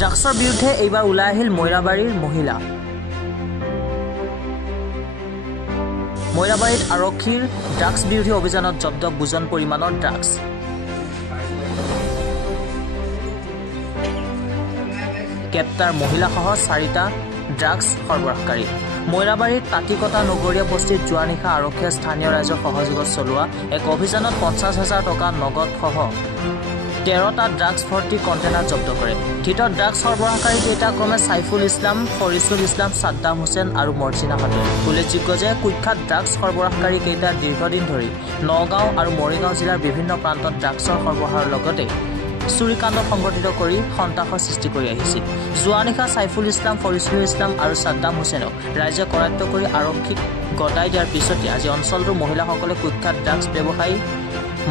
ড্ৰাগছৰ বিৰুদ্ধে এইবাৰ ওলাই আহিল মৈৰাবাৰীৰ মহিলা। মৈৰাবাৰীত আৰক্ষীৰ ড্ৰাগছ বিৰোধী অভিযানত জব্দ বুজন পৰিমাণৰ ড্ৰাগছ। গ্ৰেপ্তাৰ মহিলাসহ 4টা ড্ৰাগছ সৰবৰাহকাৰী। মৈৰাবাৰীৰ কাটিকটা নগৰীয়া বস্তিত যোৱা নিশা আৰক্ষীয়ে স্থানীয় ৰাইজৰ সহযোগত চলোৱা এক অভিযানত 50,000 টকা নগদসহ 13টা ড্ৰাগছ ভৰ্তি কণ্টেইনাৰ জব্দ কৰে। ধৃত ড্ৰাগছ সৰবৰাহকাৰী কেইটা ক্ৰমে সাইফুল ইছলাম, ফৰিছুল ইছলাম, সাদ্দাম হুছেইন আৰু মৰ্জিনা খাতুন। উল্লেখযোগ্য যে কুখ্যাত ড্ৰাগছ সৰবৰাহকাৰী কেইটা দীৰ্ঘদিন ধৰি নগাঁও আৰু মৰিগাঁও জিলাৰ বিভিন্ন প্ৰান্তত ড্ৰাগছৰ সৰবৰাহৰ লগতে চুৰিকাণ্ড সংঘটিত কৰি সন্ত্ৰাসৰ সৃষ্টি কৰি আহিছিল। যোৱা নিশা সাইফুল ইছলাম, ফৰিছুল ইছলাম আৰু সাদ্দাম হুছেইনক ৰাইজে কৰায়ত্ব কৰি আৰক্ষীক গতাই দিয়াৰ পিছতে আজি অঞ্চলটোৰ মহিলাসকলে কুখ্যাত ড্ৰাগছ ব্যৱসায়ী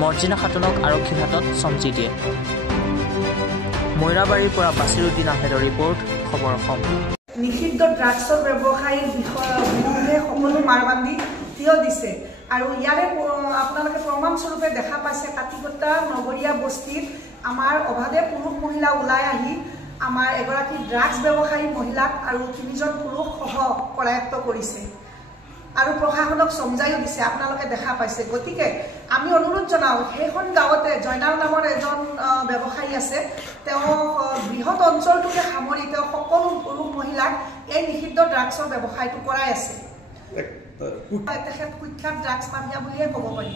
মৰ্জিনা খাতুনক আৰক্ষীৰ হাতত চমজি দিয়ে। মৈৰাবাৰীৰ পৰা বাছিৰুদ্দিন আহমেদৰ ৰিপৰ্ট, খবৰ অসম। নিষিদ্ধ ড্ৰাগছৰ ব্যৱসায়ীৰ বিৰুদ্ধে সকলো মাৰবান্ধি থিয় দিছে আৰু ইয়াৰে আপোনালোকে প্ৰমাণস্বৰূপে দেখা পাইছে কাটিকটা নগৰীয়া বস্তিত আমাৰ অবাধে পুৰুষ মহিলা ওলাই আহি আমাৰ এগৰাকী ড্ৰাগছ ব্যৱসায়ী মহিলাক আৰু 3জন পুৰুষ সহ কৰায়ত্ব কৰিছে আৰু প্ৰশাসনক সমজাইও দিছে, আপোনালোকে দেখা পাইছে। গতিকে আমি অনুৰোধ জনাওঁ, সেইখন গাঁৱতে জয়নাল নামৰ এজন ব্যৱসায়ী আছে, তেওঁ বৃহৎ অঞ্চলটোকে সামৰি তেওঁ সকলো পুৰুষ মহিলাক এই নিষিদ্ধ ড্ৰাগছৰ ব্যৱসায়টো কৰাই আছে। তেখেত কুখ্যাত ড্ৰাগছ মাফিয়া বুলিয়ে ক'ব পাৰি।